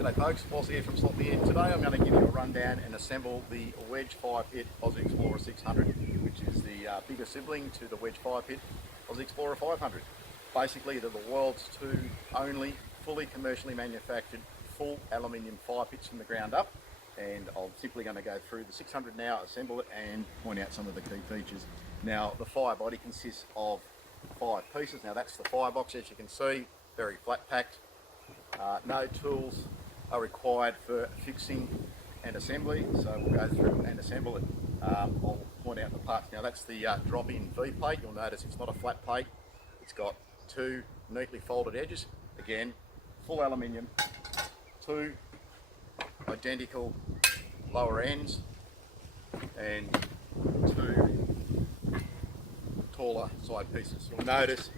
G'day folks, Aussie here from slotmein. Today I'm going to give you a rundown and assemble the WEDGE 5-pit Aussie Explorer 600, which is the bigger sibling to the WEDGE 5-pit Aussie Explorer 500. Basically they're the world's two only fully commercially manufactured full aluminium fire pits from the ground up, and I'm simply going to go through the 600 now, assemble it and point out some of the key features. Now the fire body consists of 5 pieces. Now that's the firebox, as you can see, very flat packed. No tools are required for fixing and assembly, so we'll go through and assemble it. I'll point out the parts. Now that's the drop-in V plate. You'll notice it's not a flat plate. It's got 2 neatly folded edges. Again, full aluminium, 2 identical lower ends, and 2 taller side pieces. You'll notice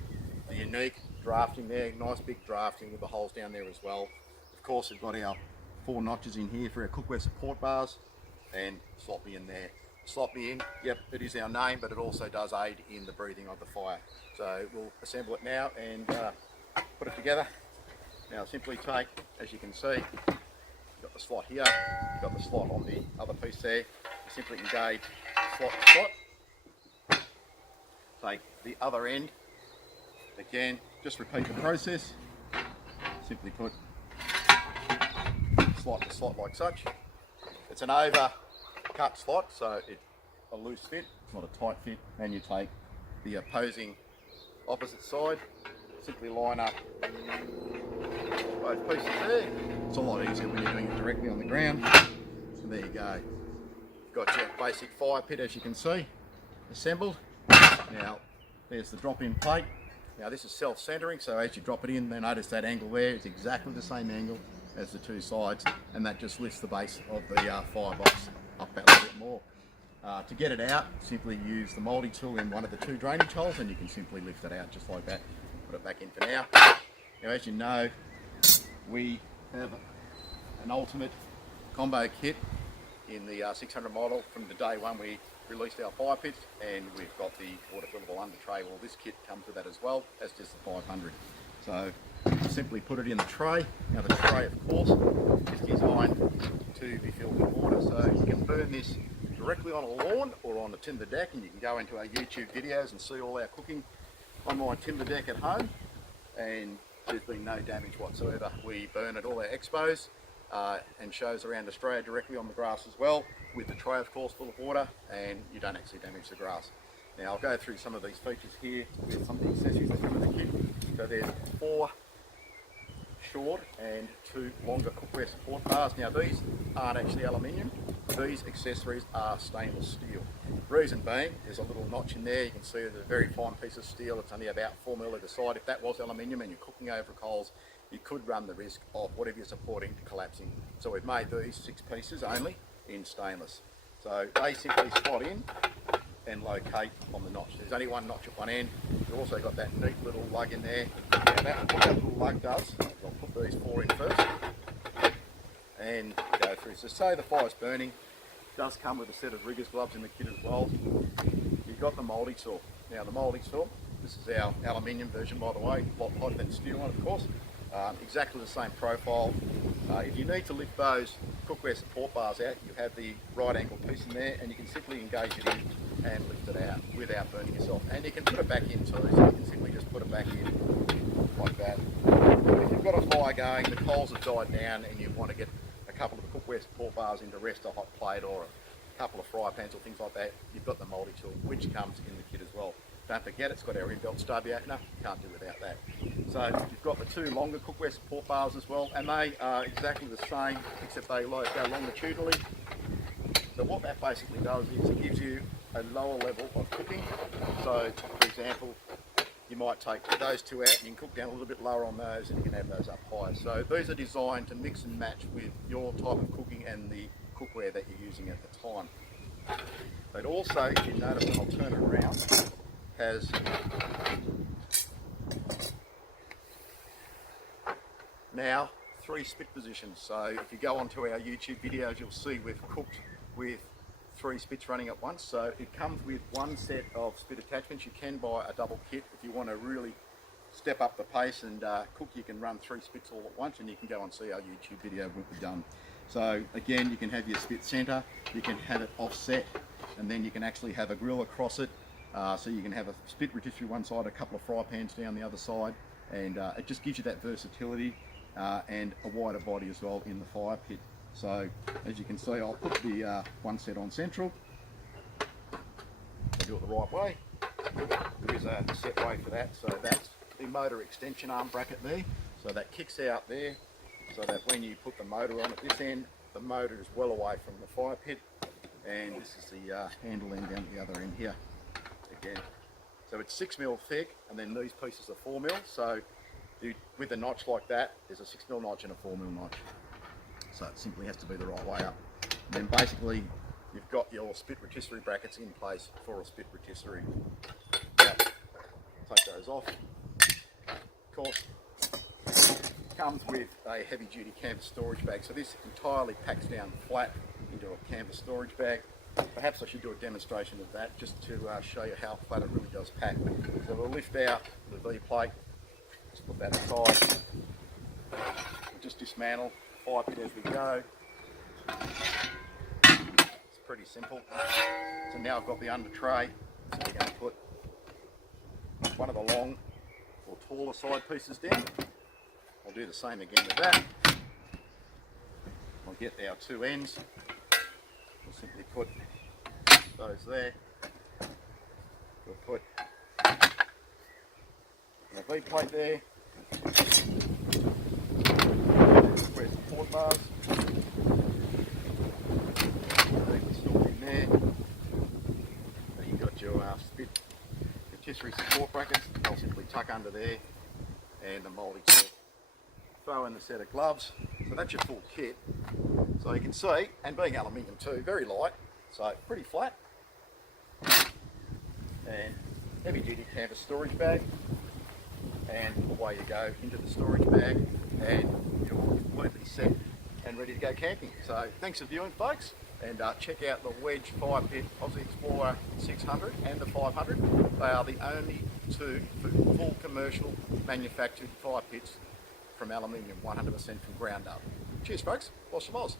the unique drafting there, nice big drafting with the holes down there as well. Of course, we've got our 4 notches in here for our cookware support bars, and slotmein there. Slotmein, yep, it is our name, but it also does aid in the breathing of the fire. So we'll assemble it now and put it together. Now simply take, as you can see, you've got the slot here, you've got the slot on the other piece there. You simply engage slot to slot. Take the other end. Again, just repeat the process. Simply put slot to slot like such. It's an over cut slot, so it's a loose fit, it's not a tight fit. And you take the opposing opposite side, simply line up both pieces there. It's a lot easier when you're doing it directly on the ground. So there you go. You've got your basic fire pit, as you can see, assembled. Now there's the drop-in plate. Now this is self-centering, so as you drop it in, then notice that angle there is exactly the same angle as the 2 sides, and that just lifts the base of the firebox up that little bit more. To get it out, simply use the multi-tool in one of the 2 drainage holes, and you can simply lift it out just like that. Put it back in for now. Now as you know, we have an ultimate combo kit in the 600 model. From the day one we released our fire pits, and we've got the water fillable undertray. Well, this kit comes with that as well, as does the 500. So simply put it in the tray. Now the tray, of course, is designed to be filled with water, so you can burn this directly on a lawn or on a timber deck, and you can go into our YouTube videos and see all our cooking on my timber deck at home, and there's been no damage whatsoever. We burn at all our expos and shows around Australia directly on the grass as well, with the tray of course full of water, and you don't actually damage the grass. Now I'll go through some of these features here with some of the accessories that come with the kit. So there's 4 short and 2 longer cookware support bars. Now these aren't actually aluminium, these accessories are stainless steel. Reason being, there's a little notch in there. You can see there's a very fine piece of steel. It's only about 4 mm either side. If that was aluminium and you're cooking over coals, you could run the risk of whatever you're supporting collapsing. So we've made these 6 pieces only in stainless. So they simply slot in and locate on the notch. There's only 1 notch at one end. You've also got that neat little lug in there. Now what that little lug does, I'll put these 4 in first and go through. So say the fire's burning, it does come with a set of rigger's gloves in the kit as well. You've got the multi-tool. Now the multi-tool, this is our aluminium version by the way, a lot hotter than steel one of course. Exactly the same profile. If you need to lift those cookware support bars out, you have the right angle piece in there, and you can simply engage it in and lift it out without burning yourself. And you can put it back in too, so you can simply just put it back in like that. If you've got a fire going, the coals have died down, and you want to get a couple of the cookware support bars in to rest a hot plate or a couple of fry pans or things like that, you've got the multi-tool, which comes in the kit as well. Don't forget, it's got our inbuilt stub opener, can't do without that. So you've got the 2 longer cookware support bars as well, and they are exactly the same, except they go longitudinally. So what that basically does is it gives you a lower level of cooking. So for example, you might take those 2 out and you can cook down a little bit lower on those, and you can have those up higher. So these are designed to mix and match with your type of cooking and the cookware that you're using at the time. But also, if you notice, when I'll turn it around, has now 3 spit positions. So if you go onto our YouTube videos, you'll see we've cooked with 3 spits running at once. So it comes with 1 set of spit attachments. You can buy a double kit if you want to really step up the pace and cook, you can run 3 spits all at once, and you can go and see our YouTube video when we're done. So again, you can have your spit center, you can have it offset, and then you can actually have a grill across it. So you can have a spit rotisserie one side, a couple of fry pans down the other side, and it just gives you that versatility and a wider body as well in the fire pit. So as you can see, I'll put the one set on central. I'll do it the right way. There is a set way for that. So that's the motor extension arm bracket there. So that kicks out there, so that when you put the motor on at this end, the motor is well away from the fire pit. And this is the handle end down the other end here. Again, so it's 6mm thick, and then these pieces are 4mm. So with a notch like that, there's a 6mm notch and a 4mm notch. So it simply has to be the right way up. And then basically, you've got your spit rotisserie brackets in place for a spit rotisserie. Now, take those off. Of course, comes with a heavy duty canvas storage bag. So this entirely packs down flat into a canvas storage bag. Perhaps I should do a demonstration of that just to show you how flat it really does pack. So we'll lift out the V plate, just put that aside, we'll just dismantle, fire pit as we go. It's pretty simple. So now I've got the under tray, so we're going to put one of the long or taller side pieces down. I'll do the same again with that. I'll get our 2 ends. We'll simply put those there. We'll put a V plate there. Where's the support bars? Stored in there. Then you've got your spit rotisserie support brackets. They'll simply tuck under there, and the moulding set. Throw in the set of gloves. So that's your full kit. So you can see, and being aluminium too, very light, so pretty flat. And heavy duty canvas storage bag, and away you go into the storage bag, and you're completely set and ready to go camping. So thanks for viewing, folks, and check out the WEDGE Fire Pit Aussie Explorer 600 and the 500. They are the only 2 full commercial manufactured fire pits from aluminium, 100% from ground up. Cheers, folks. Lots of Oz.